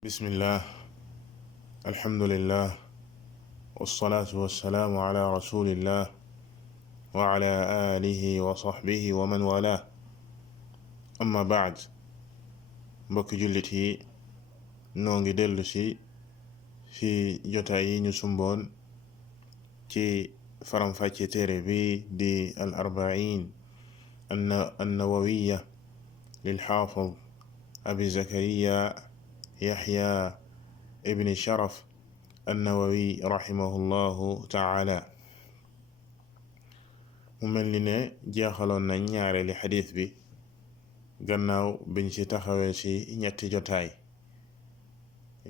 bismillah alhamdulillah wassalaatu wassalaamu ala rasulillah wa ala alihi wa sahbihi wa man wala amma baad mbokki jullit yi noo ngi dellu ci jotaay yi ñu sumboon ci faram-fàcce téere bi di al arbain annawawiya lil xaafid abi zakariya yaxya ibni sharaf annawawi rahimahullahu taala mu mel ni ne jeexaloon nañ ñaareeli xadiis bi gannaaw biñ ci taxawee ci ñetti jotaay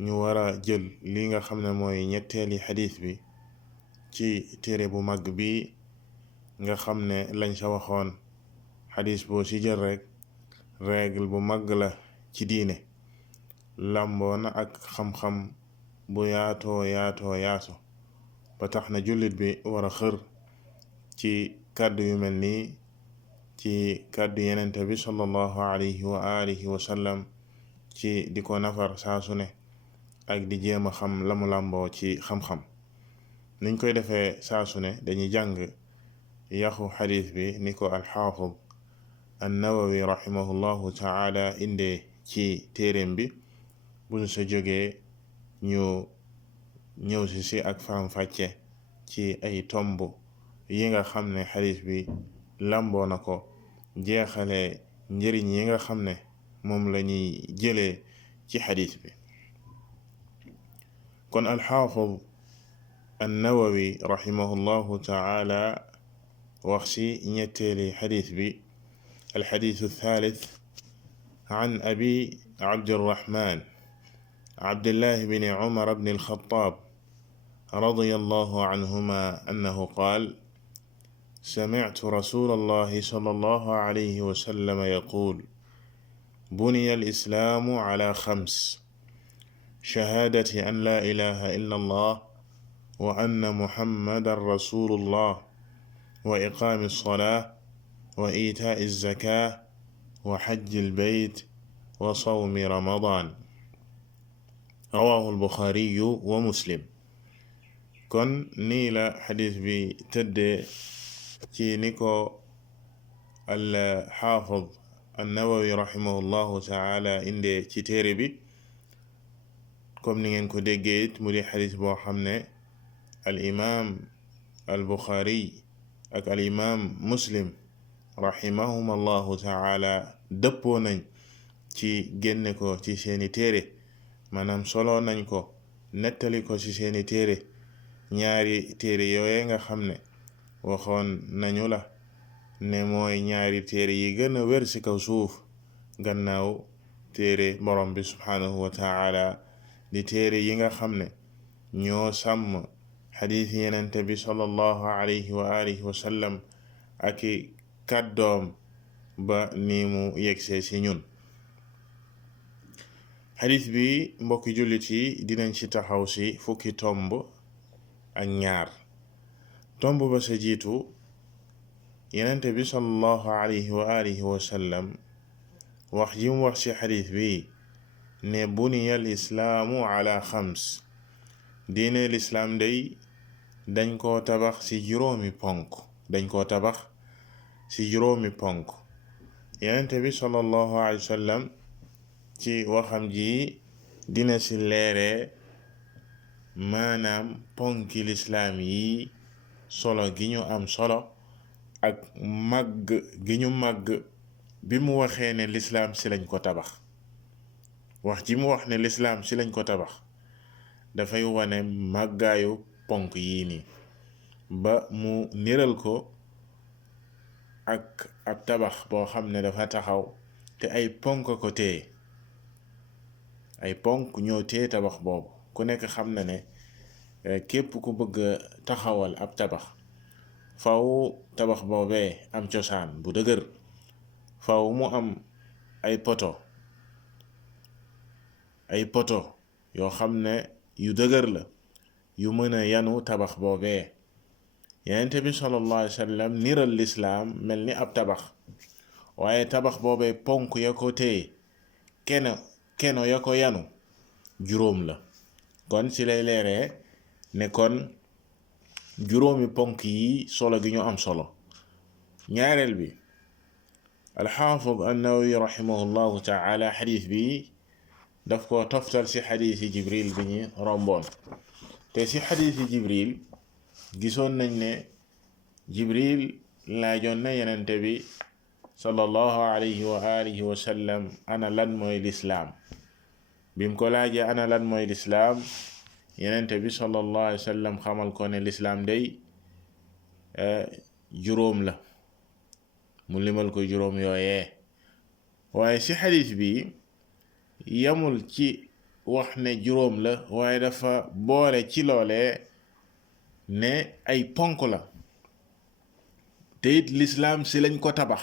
ñu war a jël li nga xam ne mooy ñetteeli xadiis bi ci téere bu mag bi nga xam ne lañ sa waxoon xadiis boo ci jël rek règle bu mag la ci diine làmboona ak xam-xam bu yaatoo yaatu ba tax na jullit bi war a xër ci kàddu yu mel nii ci kàddu yenente bi sallallahu alayhi wa alihi wa sallam ci di ko nafar saa su ne ak di jéem a xam lamu làmboo ci xam-xam niñ koy defee saa su ne dañuy jàng yaxu xadiis bi ni ko alxaafid annawawi rahimahullahu taala indee ci téeréem bi bu ñu sa jógee ñu ñëw si ak faram-fàcce ci ay tomb yi nga xam ne xadiis bi làmboo na ko jeexale njëriñ yi nga xam ne moom la ñuy jëlee ci xadiis bi kon alxaafid annawawi rahimahullahu taala wax ci ñetteeli xadiis bi alxadiisu thalith an abi abdirahman abdillah bni umar bni alxataab radiyallahu anhuma annahu qaal samictu rasulallahi sallallahu alayhi wa sallam yaquul buniya alislaamu ala xams shahaadati an laa ilaha illa allah wa anna muhammadan rasulullah wa iqaami alsalaa wa iitaa'i alzakaa wa xajji albayt wa sawmi ramadan rawaahu albuxaariyu wa muslim. kon nii la xadiis bi tëddee ci ni ko alxaafid annawawi rahimahullahu taala indee ci téere bi comme ni ngeen ko déggee it mu di xadiis boo xam ne al imaam al buxaari ak al imaam muslim rahimahum allahu taala dëppoo nañ ci génne ko ci seeni téere maanaam solo nañ ko nettali ko ci seeni téere ñaari téere yooye nga xam ne waxoon nañu la ne mooy ñaari téere yi gën a wér ci kaw suuf gannaaw téere borom bi subhaanahu wa taala di téere yi nga xam ne ñoo sàmm xadiis yenente bi sallallahu alayhi wa alihi wa sallam ak i kàddoom ba ni mu yegsee ci ñun. xadiis bi mbokki jullit yi dinañ ci taxaw ci fukki tomb ak ñaar. tomb ba sa jiitu yenente bi sallallahu alayhi wa alihi wa sallam wax ji mu wax ci xadiis bi ne buniya al islaamu ala xams diine lislaam day dañ koo tabax ci juróomi ponk yenente bi sallallahu alayhi wa sallam ci waxam ji dina ci leere maanaam ponki lislaam yi solo gi ñu am solo ak màgg gi ñu màgg bi mu waxee ne lislaam ci lañ ko tabax. wax ji mu wax ne lislaam ci lañ ko tabax dafay wane màggaayu ponk yii nii ba mu niral ko ak ab tabax boo xam ne dafa taxaw te ay ponk ko téye ay ponk ñoo téye tabax boobu. ku nekk xam na ne képp ku bëgg taxawal ab tabax faw tabax boobee am cosaan bu dëgër, faw mu am ay poto yoo xam ne yu dëgër la yu mën a yanu tabax boobee. Yonent bi sallallahu alayhi wa sallam niral lislaam mel ni ab tabax, waaye tabax boobee ponk ya ko téye keno ya ko yanu juróom la kon ci lay leeree ne kon juróomi ponk yi solo gi ñu am solo. ñaareel bi alxaafid an-Nawawi rahimahullahu taala xadiis bi daf ko toftal ci xadiisi Jibril bi ñu romboon te ci xadiisi Jibril gisoon nañ ne Jibril laajoon na yenente bi sallallahu alayhi wa alihi wa sallam ana lan mooy lislaam. bim ko laajee ana lan mooy lislaam yenente bi sallallahu alayhi wa sallam xamal ko ne lislaam day juróom la, mu limal ko juróom yooyee. waaye ci xadiis bi yamul ci wax ne juróom la, waaye dafa boole ci loolee ne ay ponk la te it lislaam si lañ ko tabax.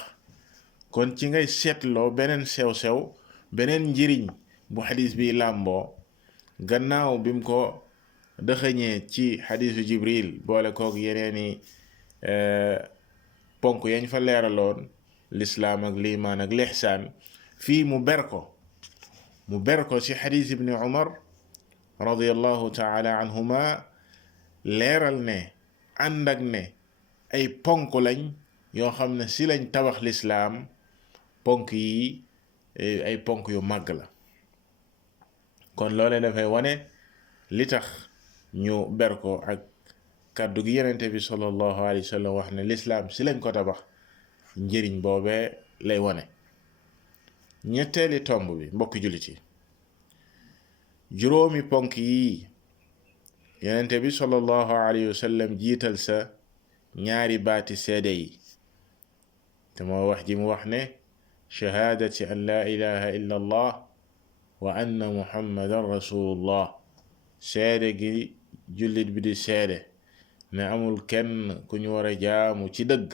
kon ci ngay seetloo beneen sew-sew, beneen njëriñ bu xadis bi làmboo gannaaw bim ko dëxëñee ci xadisu Jibril boole koog yeneeni ponk yañ fa leeraloon, lislaam ak liimaan ak lixsaan. fii mu ber ko ci xadis ibni Umar radiyallahu taala anhuma, leeral ne ànd ak ne ay ponk lañ yoo xam ne si lañ tabax lislaam, ponk yi ay ponk yu màgg la. kon loole dafay wane li tax ñu ber ko ak kàddu gi yenente bi sallallahu alayhi wa sallam wax ne lislaam si lañ ko tabax, njëriñ boobee lay wane. ñetteeli tomb bi mbokki jullit yi, juróomi ponk yi yenente bi sallallahu alayhi wa sallam jiital sa ñaari baati seede yi, te moo wax ji mu wax ne shahaadati an laa ilaha illa allah wa anna muhammadan rasulullah, seede gi jullit bi di seede ne amul kenn ku ñu war a jaamu ci dëgg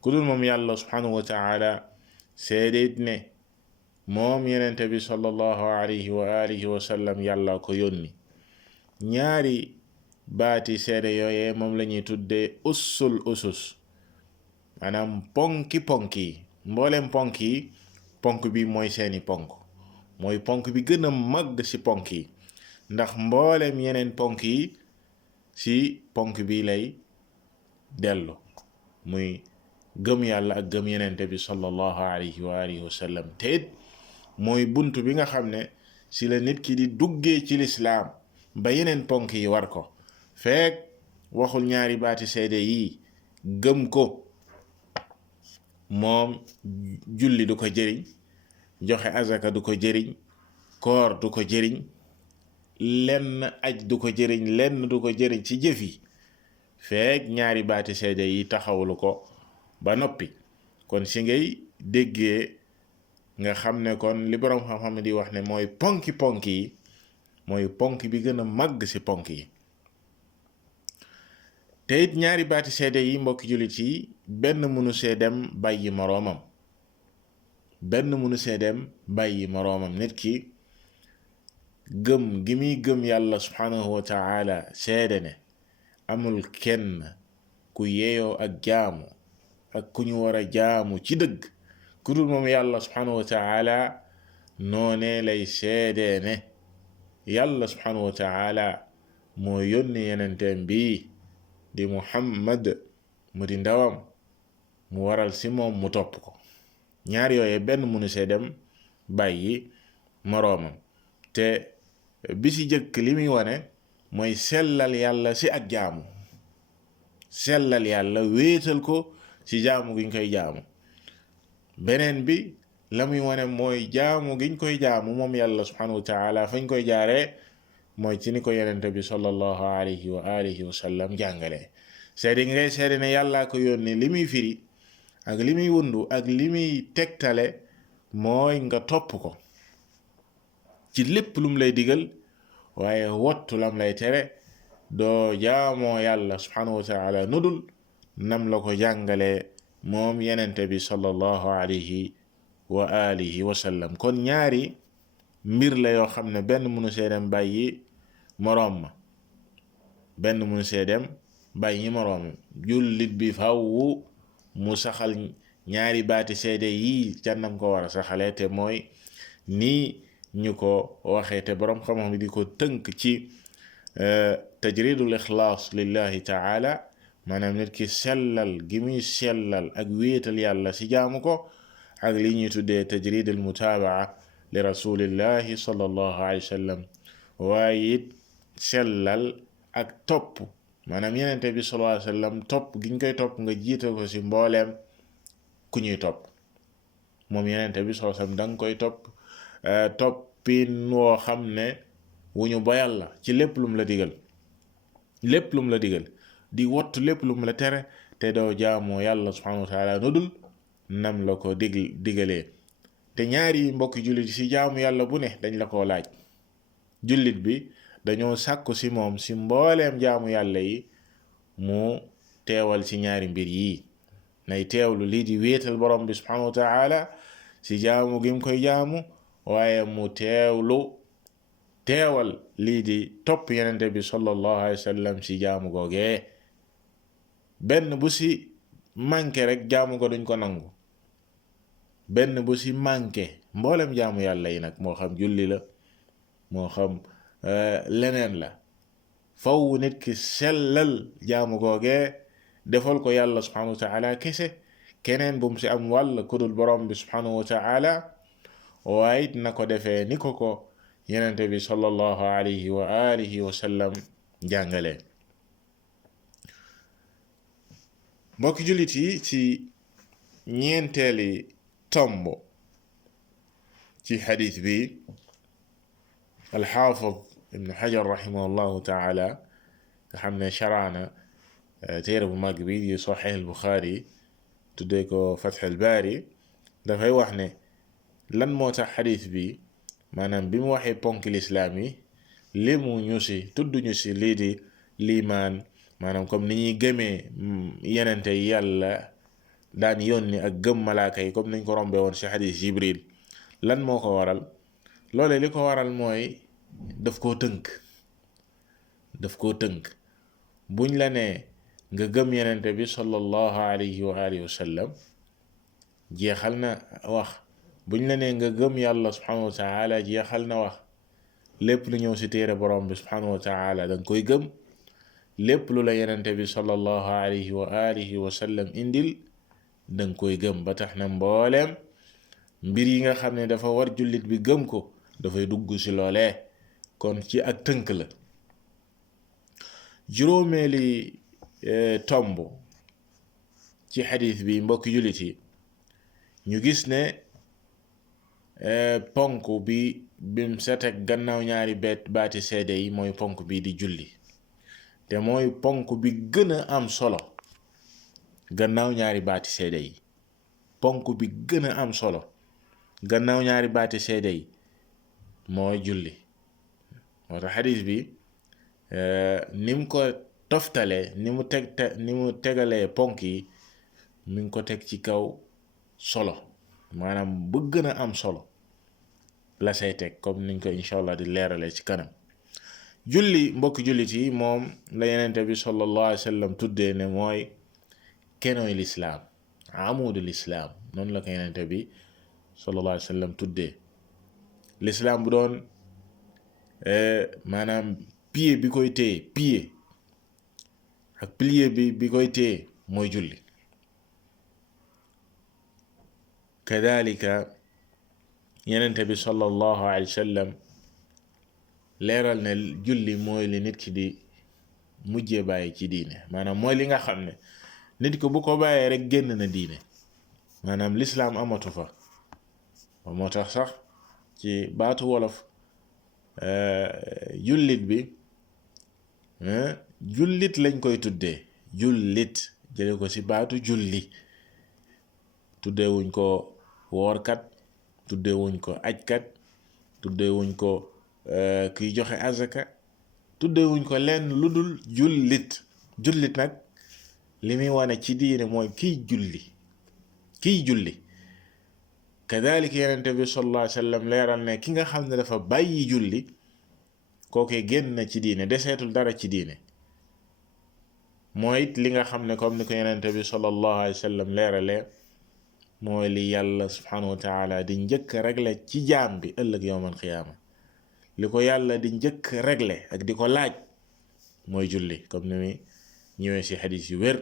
ku dul moom yàlla subhanahu wa taala, seede it ne moom yenente bi sallallahu alayhi wa alihi wa sallam yàlla ko yónni. ñaari baati seede yooyee moom la ñuy tuddee ussul usus, maanaam ponki yi. mboolem ponk yi, ponk bi mooy seeni ponk, mooy ponk bi gën a màgg ci ponk yi, ndax mboolem yeneen ponk yi ci ponk bi lay dellu, muy gëm yàlla ak gëm yenente bi sallallahu alayhi wa alihi wa sallam. te it mooy bunt bi nga xam ne ci la nit ki di duggee ci lislaam ba yeneen ponk yi war ko. fekk waxul ñaari baati seede yi, gëm ko, moom julli du ko jëriñ, joxe azaka du ko jëriñ, koor du ko jëriñ, lenn aj du ko jëriñ, lenn du ko jëriñ ci jëf yi fekk ñaari baati seede yi taxawlu ko ba noppi. kon si ngay déggee nga xam ne kon li boroom xam-xam di wax ne mooy ponk yi, mooy ponk bi gën a màgg ci ponk yi. te it ñaari baati seede yi mbokki jullit yi, benn mënu see dem bàyyi moroomam, nit ki gëm gi muy gëm yàlla subhanahu wa taala, seede ne amul kenn ku yeeyoo ak jaamu ak ku ñu war a jaamu ci dëgg ku dul moom yàlla subhanahu wa taala, noone lay seede ne yàlla subhanahu wa taala moo yónni yenenteem bi di Muhammad mu di ndawam, mu waral ci moom mu topp ko. ñaar yooye benn mënu see dem bàyyi moroomam. te bi ci jëkk li muy wane mooy sellal yàlla ci ak jaamu, sellal yàlla, wéetal ko ci jaamu giñ koy jaamu. beneen bi la muy wane mooy jaamu giñ koy jaamu moom yàlla subhanahu wa taala fañ koy jaaree mooy ci ni ko yenente bi sallallahu alayhi wa alihi wa sallam jàngale. seede gi ngay seede ne yàllaa ko yónni, li muy firi ak li muy wundu ak li muy tegtale mooy nga topp ko ci lépp lum lay digal, waaye wottu lam lay tere. doo jaamoo yàlla subhanahu wa taala nudul nam la ko jàngale moom yenente bi sallallahu alayhi wa alihi wa sallam. kon ñaari mbir la yoo xam ne benn mënu see dem bàyyi moroom ma, jullit bi faw mu saxal ñaari baati seede yii cànnam ko war a saxalee, te mooy ni ñu ko waxee te borom xam-xam bi di ko tënk ci tajridul ixlaas lillahi taala maanaam nit ki sellal gi muy sellal ak wéetal yàlla ci jaamu ko ak li ñuy tuddee tajridul mutaabaa li rasulillahi sallallahu alayhi wa sallam waaye it sellal ak topp maanaam yenente bi sallallahu alayhi wa sallam topp gi ñu koy topp nga jiital ko ci mbooleem ku ñuy topp moom yenente bi sallallahu alayhi wa sallam da nga koy topp toppin woo xam ne wu ñu bayal la ci lépp lum la digal di wattu lépp lum la tere te doo jaamoo yàlla subhanahu wa taala nudul nam la ko digalee te ñaari mbokki jullit ci jaamu yàlla bu ne dañ la ko laaj jullit bi dañoo sàkku ci moom ci mbooleem jaamu yàlla yi mu teewal ci ñaari mbir yi nay teewlu lii di wéetal borom bi subhanahu wa taala ci jaamu gi mu koy jaamu waaye mu teewal lii di topp yenente bi sallallahu alayhi wa sallam ci jaamu googee benn bu ci manqué rek jaamu ko duñ ko nangu benn bu ci manqué mboolem jaamu yàlla yi nag moo xam julli la moo xam leneen la faw nit ki sellal jaamu googee defal ko yàlla subhanahu wa taala kese keneen bu mu ci am wàll kudul borom bi subhanahu wa taala waaye it na ko defee ni ko yenente bi sallallahu alayhi wa alihi wa sallam jàngale mbokki jullit yi ci ñeenteeli tomb ci xadis bi alxaafid ibn xajar rahimahullahu taala nga xam ne sharaana téere bu mag bi di saxiix al buxaari tuddee ko fatx al baari dafay wax ne lan moo tax xadis bi maanaam bi mu waxee ponk lislaam yi limu ñu ci tudd ñu ci lii di liimaan maanaam comme ni ñuy gëmee yenente yàlla daan yónni ak gëm malaaka yi comme niñ ko rombee woon ci xadis jibril lan moo ko waral loole li ko waral mooy daf koo tënk buñ la nee nga gëm yenente bi sallallahu alayhi wa alihi wa sallam jeexal na wax buñ la nee nga gëm yàlla subhanahu wa taala jeexal na wax lépp lu ñëw ci téere borom bi subhanahu wa taala danga koy gëm lépp lu la yenente bi sallallahu alayhi wa alihi wa sallam indil danga koy gëm ba tax na mbooleem mbir yi nga xam ne dafa war jullit bi gëm ko dafay dugg ci loolee kon ci ak tënk la juróomeeli tomb ci xadis bi mbokki jullit yi ñu gis ne ponk bi bim sa teg gannaaw ñaari baati seede yi mooy ponk bi di julli te mooy ponk bi gën a am solo gannaaw ñaari baati seede yi ponk bi gën a am solo gannaaw ñaari baati seede yi mooy julli moo tax xadis bi ni mu ko toftalee ni mu tegalee ponk yi mi ngi ko teg ci kaw solo maanaam bu gën a am solo la say teg comme niñ ko incha allah di leerale ci kanam julli mbokki jullit yi moom la yenente bi sallallahu alayhi wa sallam tuddee ne mooy kenoy lislaam amudu lislaam noonu la ko yenente bi sallallahu alayhi wa sallam tuddee lislaam bu doon maanaam pied bi koy téye pied ak pilier bi koy téye mooy julli kadalika yenente bi sallallahu alayhi wa sallam leeral ne julli mooy li nit ki di mujjee bàyyi ci diine maanaam mooy li nga xam ne nit ko bu ko bàyyee rek génn na diine maanaam lislaam amatu fa moo tax sax ci baatu wolof jullit bi jullit lañ koy tuddee jullit jële ko ci baatu julli tuddewuñ ko woorkat tuddewuñ ko ajkat tuddewuñ ko kiy joxe azaka tuddewuñ ko lenn lu dul jullit nag li muy wane ci diine mooy kiy julli kadalika yenente bi sallallahu alayhi wa sallam leeral ne ki nga xam ne dafa bàyyi julli kookee génn na ci diine deseetul dara ci diine mooy it li nga xam ne comme ni ko yenente bi sallallahu alayhi wa sallam leeralee mooy li yàlla subhanahu wa taala di njëkk régler ci jaam bi ëllëg yowmal qiyaama li ko yàlla di njëkk régler ak di ko laaj mooy julli comme ni muy ñëwee ci xadis yu wér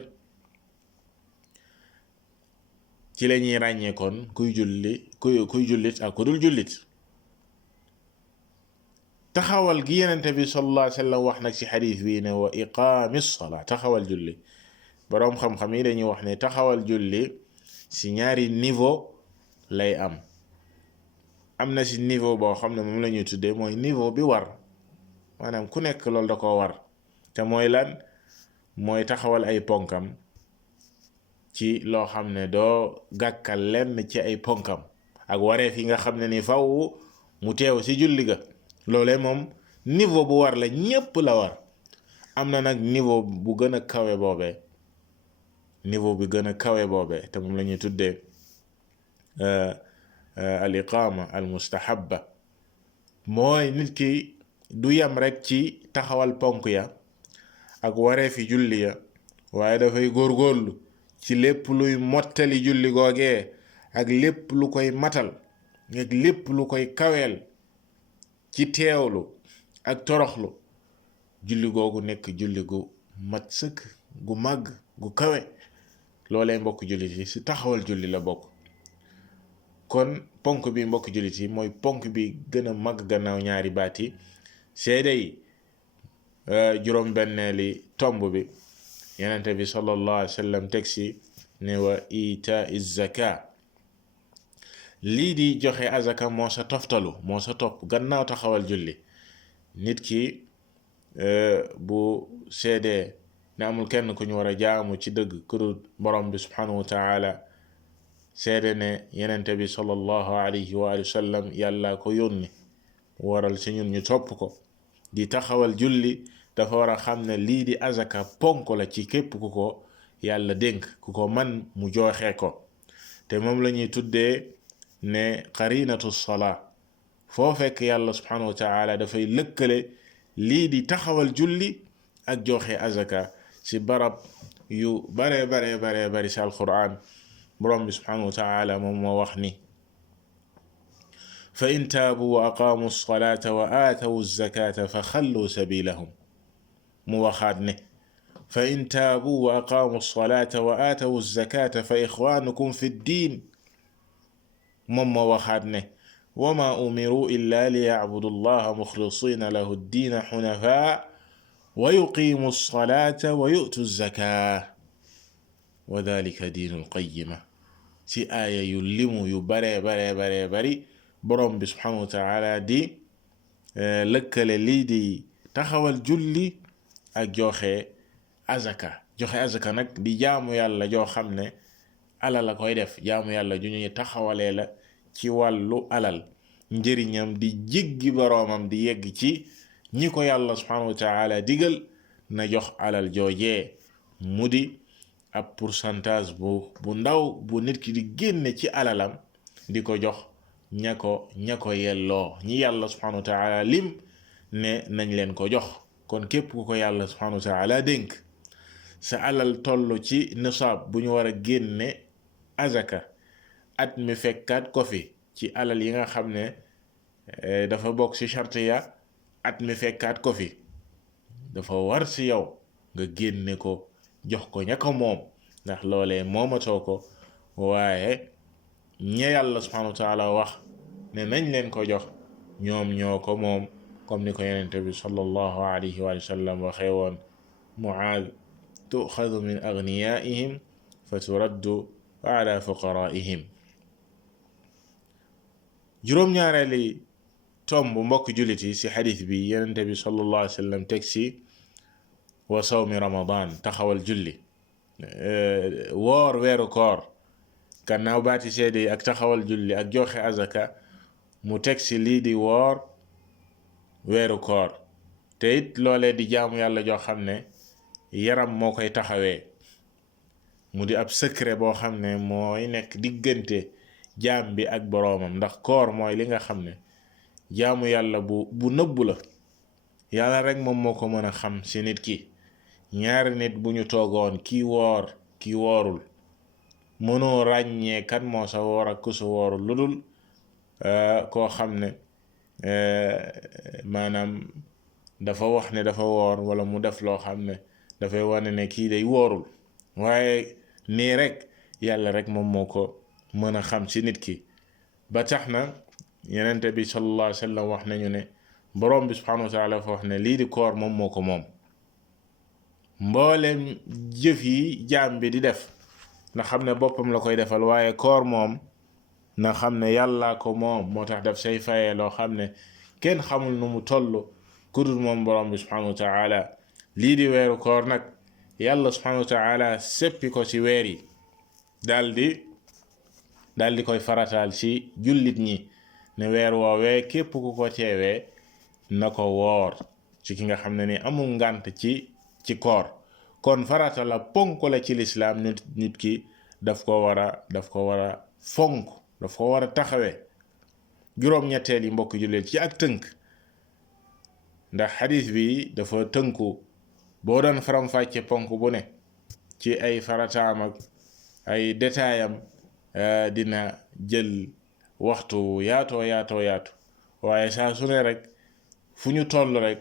ci la ñuy ràññee kon kuy jullit ak ku dul jullit. taxawal gi yenente bi sallallahu alayhi wa sallam wax nag ci xadis bii ne wa iqaami salaa taxawal julli boroom xam-xam yi dañuy wax ne taxawal julli ci ñaari niveau lay am na ci niveau boo xam ne moom la ñuy tuddee mooy niveau bi war maanaam ku nekk loolu da koo war te mooy lan mooy taxawal ay ponkam ci loo xam ne doo gàkkal lenn ci ay ponkam ak wareef yi nga xam ne ni faw mu teew ci julli ga loolee moom niveau bu war la ñépp la war. am na nag niveau bu gën a kawe boobee niveau bi gën a kawe boobee te moom la ñuy tuddee al iqaama al mustahabba mooy nit ki du yam rek ci taxawal ponk ya ak wareefi julli ya waaye dafay góorgóorlu ci lépp luy mottali julli googee ak lépp lu koy matal ak lépp lu koy kaweel ci teewlu ak toroxlu julli googu nekk julli gu mat sëkk gu màgg gu kawe loolee mbokk jullit yi ci taxawal julli la bokk. kon ponk bi mbokk jullit yi mooy ponk bi gën a màgg gannaaw ñaari baat yi seede yi juróom-benneeli tomb bi yenente bi sallallahu alayhi wa sallam teg ci ne wa itaa zaka lii di joxe azaka moo sa toftalu moo sa topp gannaaw taxawal julli. nit ki bu seedee ne amul kenn ku ñu war a jaamu ci dëgg ku dul borom bi subhanahu wa taala seede ne yenente bi sallallahu alayhi wa sallam yàlla ko yónni waral ci ñun ñu topp ko di taxawal julli dafa war a xam ne lii di azaka ponk la ci képp ku ko yàlla dénk ku ko man mu joxe ko te moom la ñuy tuddee ne qarinatu salaa foo fekk yàlla subhanahu wa taala dafay lëkkale lii di taxawal julli ak joxe azaka ci barab yu bare bari ci alquran borom bi subhanahu wa taala moom moo wax ni fa in taabu wa aqaamu salata wa aatawu zakata fa xallu sabilahum mu waxaat ne fa in taabu wa aqaamu salata wa aatawu zakata fa ixwanukum fi ddin moom moo waxaat ne wa ma umiru illa liyacbudu allaha muxlisina lahu ddiina xunafaa wa yuqimu salata wa yu'tu zaka wa dalika diinu lqayima ci aaya yu limu yu bare bari borom bi subhanahu wa taala di lëkkale lii di taxawal julli ak joxe azaka nag di jaamu yàlla joo xam ne alal la koy def jaamu yàlla ju ñuy taxawalee la ci wàllu alal njëriñam di jéggi boroomam di yegg ci ñi ko yàlla subhanahu wa taala digal na jox alal joojee mu di ab pourcentage bu ndaw bu nit ki di génne ci alalam di ko jox ña ko yelloo ñi yàlla subhanahu wa taala lim ne nañ leen ko jox. kon képp ku ko yàlla subhanahu wa taala dénk sa alal toll ci nisaab bu ñu war a génne azaka at mi fekkaat ko fi ci alal yi nga xam ne dafa bokk ci charte ya at mi fekkaat ko fi dafa war ci yow nga génne ko jox ko ña ko moom ndax loolee moomatoo ko waaye ña yàlla subhanahu wa taala wax ne nañ leen ko jox ñoom ñoo ko moom comme ni ko yenente bi sallallahu alayhi wa sallam waxee woon Muaaz tuxadu min agniyaihim fa turaddu ala fuqaraihim. juróom-ñaareeli tomb mbokk jullit yi ci xadis bi yenente bi sallallahu alayhi wa sallam teg ci wa sawmi ramadan taxawal julli woor weeru koor gannaaw baati seede yi ak taxawal julli ak joxe azaka mu teg ci lii di woor weeru koor te it loolee di jaamu yàlla joo xam ne yaram moo koy taxawee mu di ab secret boo xam ne mooy nekk diggante jaam bi ak boroomam ndax koor mooy li nga xam ne jaamu yàlla bu nëbbu la yàlla rek moom moo ko mën a xam ci nit ki. ñaari nit bu ñu toogoon kii woor kii woorul mënoo ràññee kan moo sa woor ak ku sa wooru lu dul koo xam ne maanaam dafa wax ne dafa woor wala mu def loo xam ne dafay wane ne kii day woorul waaye nii rek yàlla rek moom moo ko mën a xam ci nit ki ba tax na yenente bi sallallahu alayhi wa sallam wax nañu ne borom bi subhanahu wa taala dafa wax ne lii di koor moom moo ko moom mboolem jëf yi jaam bi di def na xam ne boppam la koy defal waaye koor moom na xam ne yàllaa ko moom moo tax daf say fayee loo xam ne kenn xamul nu mu toll ku dul moom borom bi subhanahu wa taala lii di weeru koor nag yàlla subhanahu wa taala seppi ko ci weer yi daal di koy farataal ci jullit ñi ne weer woowee képp ku ko teewee na ko woor ci ki nga xam ne ni amul ngànt ci koor kon farata la ponk la ci lislaam nit ki daf ko war a fonk daf ko war a taxawee juróom-ñetteel yi mbokk jullit ci ak tënk ndax xadis bi dafa tënku boo doon faram-fàcce ponk bu ne ci ay farataam ak ay détaayam dina jël waxtu yaatoo waaye saa su ne rek fu ñu toll rek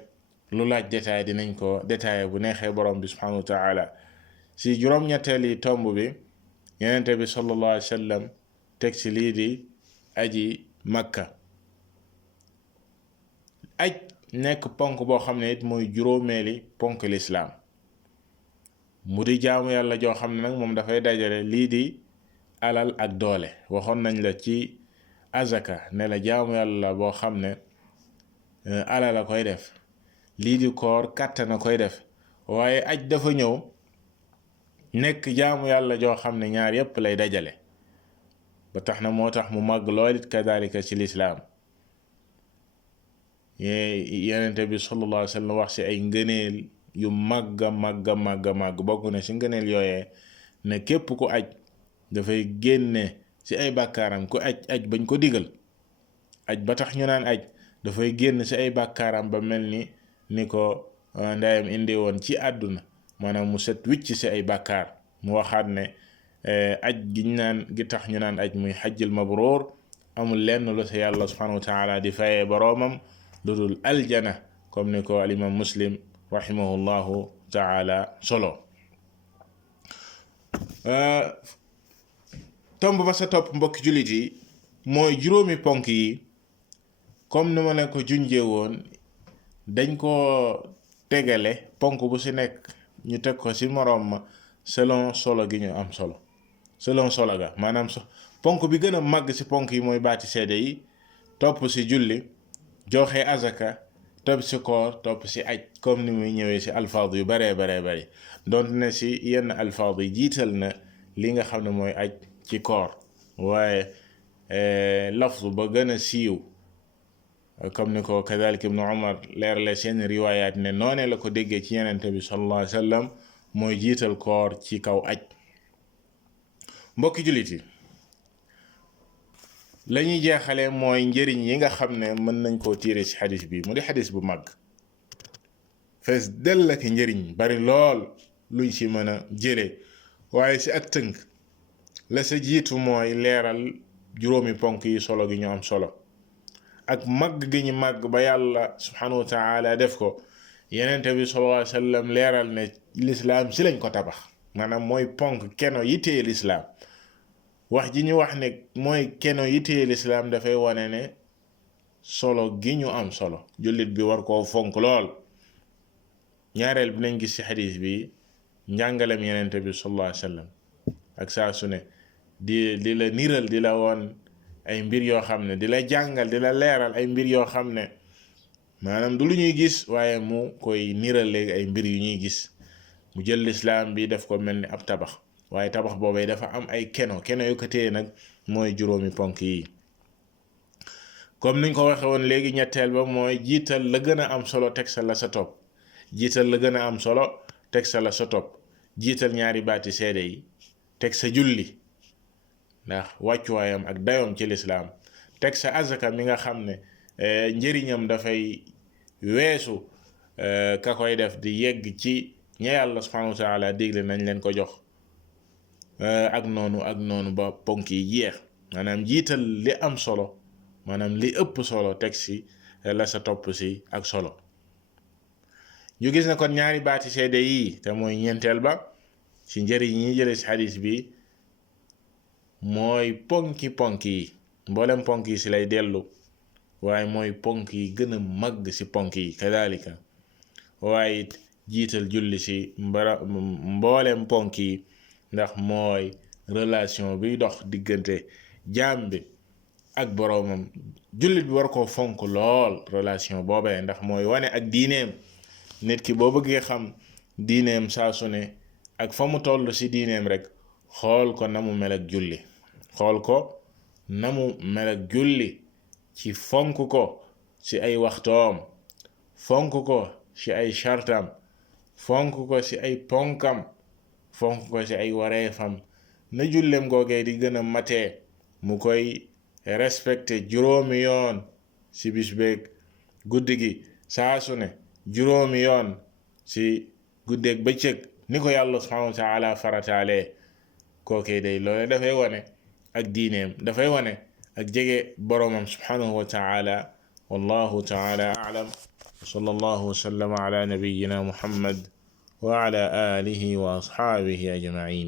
lu laaj détail dinañ ko détaillé bu neexee borom bi subhanahu wa taala si juróom-ñetteeli tomb bi yenente bi sallallahu alayhi wa sallam teg ci lii di aji makka aj nekk ponk boo xam ne it mooy juróomeeli ponk lislaam mu di jaamu yàlla joo xam ne nag moom dafay dajale lii di alal ak doole waxoon nañ la ci azaka ne la jaamu yàlla boo xam ne alal a koy def lii di koor kàttan a koy def waaye aj dafa ñëw nekk jaamu yàlla joo xam ne ñaar yépp lay dajale ba tax na moo tax mu màgg lool it kadalika ci lislaam yenente bi sallallahu alayhi wa sallam wax ci ay ngëneel yu màgg bokk na ci ngëneel yooyee ne képp ku aj dafay génne ci ay bàkkaaram ku aj bañ ko digal aj ba tax ñu naan aj dafay génn ci ay bàkkaaram ba mel ni ko ndeyam indi woon ci àdduna maanaam mu set wicc ci ay bàkkaar mu waxaat ne aj gi tax ñu naan aj muy xajjul mabruur amul lenn lu ci yàlla subhanahu wa taala di fayee boroomam lu dul aljana comme ni ko alimam muslim rahimahullahu taala solo tomb ba sa topp mbokki jullit yi mooy juróomi ponk yi comme ni ma leen ko junjee woon dañ ko tegale ponk bu ci nekk ñu teg ko ci moroom ma selon solo gi ñu am solo selon solo ga maanaam ponk bi gën a màgg ci ponk yi mooy baati seede yi topp ci julli joxe azaka topp ci koor topp ci aj comme ni muy ñëwee ci alfaad yu baree bari donte ne ci yenn alfaad yi jiital na li nga xam ne mooy aj ci koor waaye lafzu ba gën a siiw comme ni ko kadalik ibnu umar leerale seen riwaayaat ne noone la ko déggee ci yenente bi sallallahu alayhi wa sallam mooy jiital koor ci kaw aj mbokki jullit yi la ñuy jeexale mooy njëriñ yi nga xam ne mën nañ koo tiire ci xadis bi mu di xadis bu mag fees dell ak njëriñ bari lool luñ ci mën a jële waaye ci ak tënk la sa jiitu mooy leeral juróomi ponk yi solo gi ñu am solo ak màgg gi ñu màgg ba yàlla subhanahu wa taala def ko yenente bi sallallahu alayhi wa sallam leeral ne lislaam ci lañ ko tabax maanaam mooy ponk keno yi téye lislaam wax ji ñu wax ne mooy keno yi téye lislaam dafay wane ne solo gi ñu am solo jullit bi war koo fonk lool ñaareel bi nañ gis ci xadis bi njàngalem yenente bi sallallahu alayhi wa sallam ak saa su ne di la niral di la woon ay mbir yoo xam ne di la jàngal di la leeral ay mbir yoo xam ne maanaam du lu ñuy gis waaye mu koy niral léegi ay mbir yu ñuy gis mu jël lislaam bi def ko mel ni ab tabax waaye tabax boobay dafa am ay keno yu ko téye nag mooy juróomi ponk yi comme niñ ko waxe woon léegi ñetteel ba mooy jiital la gën a am solo teg sa la sa topp jiital la gën a am solo teg sa la sa topp jiital ñaari baati seede yi teg sa julli ndax wàccuwaayam ak dayoom ci lislaam teg sa azaka mi nga xam ne njëriñam dafay weesu ka koy def di yegg ci ña yàlla subhanahu wa taala digle nañ leen ko jox ak noonu ba ponk yi jeex maanaam jiital li am solo maanaam li ëpp solo teg si la sa topp si ak solo. ñu gis ne kon ñaari baati seede yii te mooy ñeenteel ba ci njëriñ yi jële si xadis bi mooy ponk yi mboolem ponk yi si lay dellu waaye mooy ponk yi gën a màgg si ponk yi kadalika waaye it jiital julli si mboolem ponk yi ndax mooy relation biy dox diggante jaam bi ak boroomam. jullit bi war koo fonk lool relation boobee ndax mooy wane ak diineem. nit ki boo bëggee xam diineem saa su ne ak fa mu toll si diineem rek xool ko na mu mel ak julli ci fonk ko ci ay waxtoom, fonk ko ci ay chartam, fonk ko ci ay ponkam, fonk ko ci ay wareefam. na jullem googee di gën a matee mu koy respecté juróomi yoon ci bis beeg guddi gi saa su ne, juróomi yoon ci guddeeg bëccëg ni ko yàlla subhanahu wa taala farataalee. kookee day loole dafay wane ak diineem, dafay wane ak jege boroomam subhanahu wa taala. wallahu taala a'lam. sallallahu wa sallama ala nabiyyina muhammad wa ala alihi wa ashabihi ajma'in.